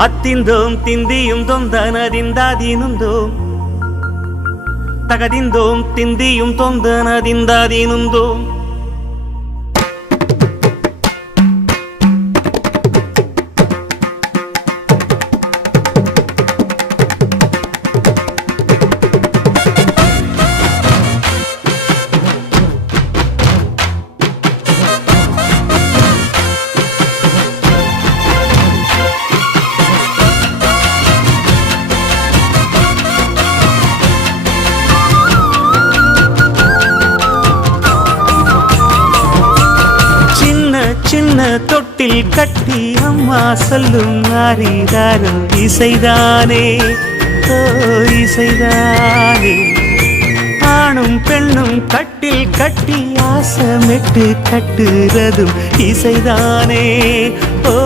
அத்திந்தோம் திந்தியும் தொந்தனதிந்தாதீனுந்தோம் தகதிந்தோம் திந்தியும் தொந்தனதிந்தாதீனுந்தோம் சின்ன தொட்டில் கட்டி அம்மா சொல்லும் ஆரிதாரும் இசைதானே ஓ இசைதானே ஆணும் பெண்ணும் கட்டில் கட்டி ஆசமிட்டு கட்டுறதும் இசைதானே ஓ